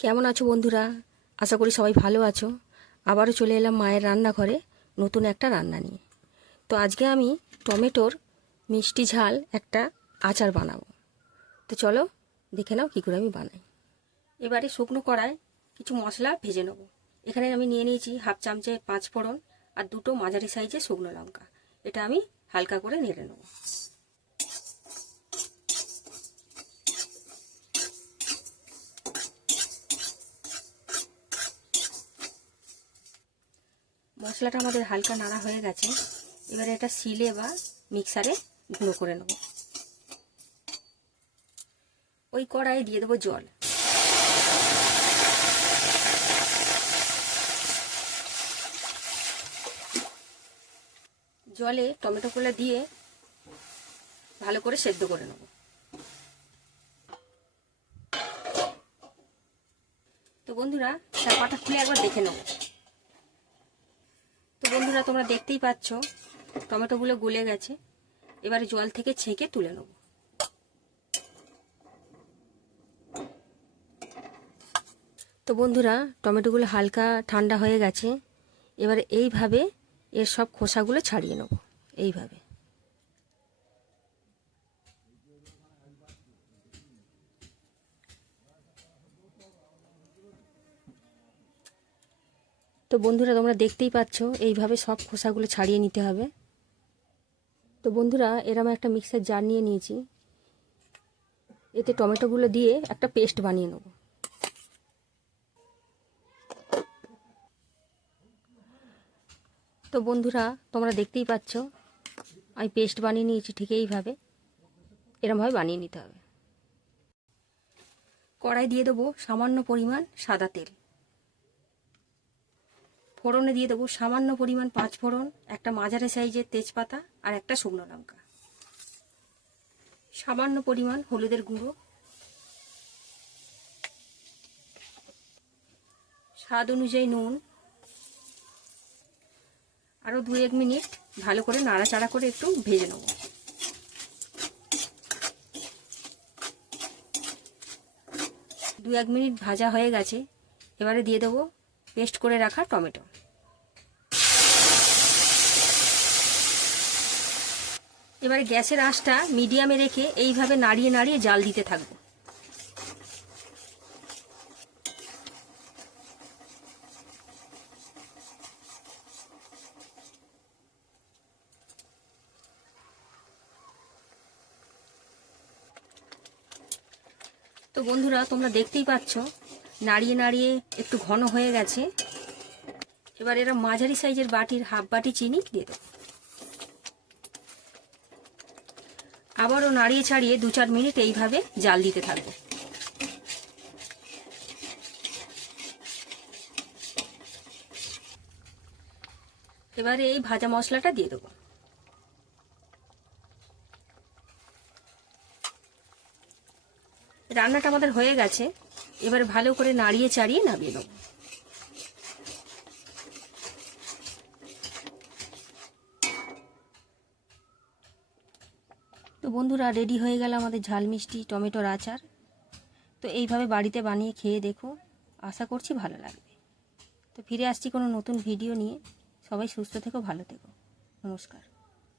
কেমন আছো বন্ধুরা? আশা করি সবাই ভালো আছো। আবারও চলে এলাম মায়ের রান্নাঘরে নতুন একটা রান্না নিয়ে। তো আজকে আমি টমেটোর মিষ্টি ঝাল একটা আচার বানাবো। তো চলো দেখে নাও কী করে আমি বানাই। এবারে শুকনো কড়ায় কিছু মশলা ভেজে নেবো। এখানে আমি নিয়ে নিয়েছি হাফ চামচে 5 ফোড়ন আর 2টো মাঝারি সাইজের শুকনো লঙ্কা। এটা আমি হালকা করে নেড়ে নেবো। মশলাটা আমাদের হালকা নাড়া হয়ে গেছে। এবারে এটা শিলে বা মিক্সারে গুঁড়ো করে নেব। ওই কড়াই দিয়ে দেবো জল। জলে টমেটোগুলো দিয়ে ভালো করে সেদ্ধ করে নেব। তো বন্ধুরা চাপাটা খুলে একবার দেখে নেব। তো বন্ধুরা তোমরা দেখতেই পাচ্ছ টমেটোগুলো গলে গেছে। এবারে জল থেকে ছেঁকে তুলে নেব। তো বন্ধুরা টমেটোগুলো হালকা ঠান্ডা হয়ে গেছে। এবারে এইভাবে এর সব খোসাগুলো ছাড়িয়ে নেব। এইভাবে তো বন্ধুরা তোমরা দেখতেই পাচ্ছ এইভাবে সব খোসাগুলো ছাড়িয়ে নিতে হবে। তো বন্ধুরা এরকম একটা মিক্সার জার নিয়ে নিয়েছি। এতে টমেটোগুলো দিয়ে একটা পেস্ট বানিয়ে নেব। তো বন্ধুরা তোমরা দেখতেই পাচ্ছ আমি পেস্ট বানিয়ে নিয়েছি। ঠিক এইভাবে এরমভাবে বানিয়ে নিতে হবে। কড়াই দিয়ে দেবো সামান্য পরিমাণ সাদা তেল। ফোড়নে দিয়ে দেবো সামান্য পরিমাণ 5 ফোড়ন, একটা মাঝারি সাইজের তেজপাতা আর একটা শুকনো লঙ্কা। সামান্য পরিমাণ হলুদের গুঁড়ো, স্বাদ অনুযায়ী নুন। আরও 2-1 মিনিট ভালো করে নাড়াচাড়া করে একটু ভেজে নেব। দু এক মিনিট ভাজা হয়ে গেছে। এবারে দিয়ে দেবো পেস্ট করে রাখা টমেটো। এবারে গ্যাসের আঁচটা মিডিয়ামে রেখে এইভাবে নাড়িয়ে নাড়িয়ে জাল দিতে থাকবো। তো বন্ধুরা তোমরা দেখতেই পাচ্ছ নাড়িয়ে নাড়িয়ে একটু ঘন হয়ে গেছে। এবার এরা মাঝারি সাইজের বাটির হাফ বাটি চিনি দিয়ে দেবো। আবারও নাড়িয়ে ছাড়িয়ে 2-4 মিনিট এইভাবে জাল দিতে থাকবো। এবারে এই ভাজা মশলাটা দিয়ে দেবো। রান্নাটা আমাদের হয়ে গেছে। এবারে ভালো করে নাড়িয়ে চাড়িয়ে নামিয়ে নেব। তো বন্ধুরা রেডি হয়ে গেল আমাদের ঝাল মিষ্টি টমেটোর আচার। তো এইভাবে বাড়িতে বানিয়ে খেয়ে দেখো, আশা করছি ভালো লাগবে। তো ফিরে আসছি কোনো নতুন ভিডিও নিয়ে। সবাই সুস্থ থেকো, ভালো থেকো। নমস্কার।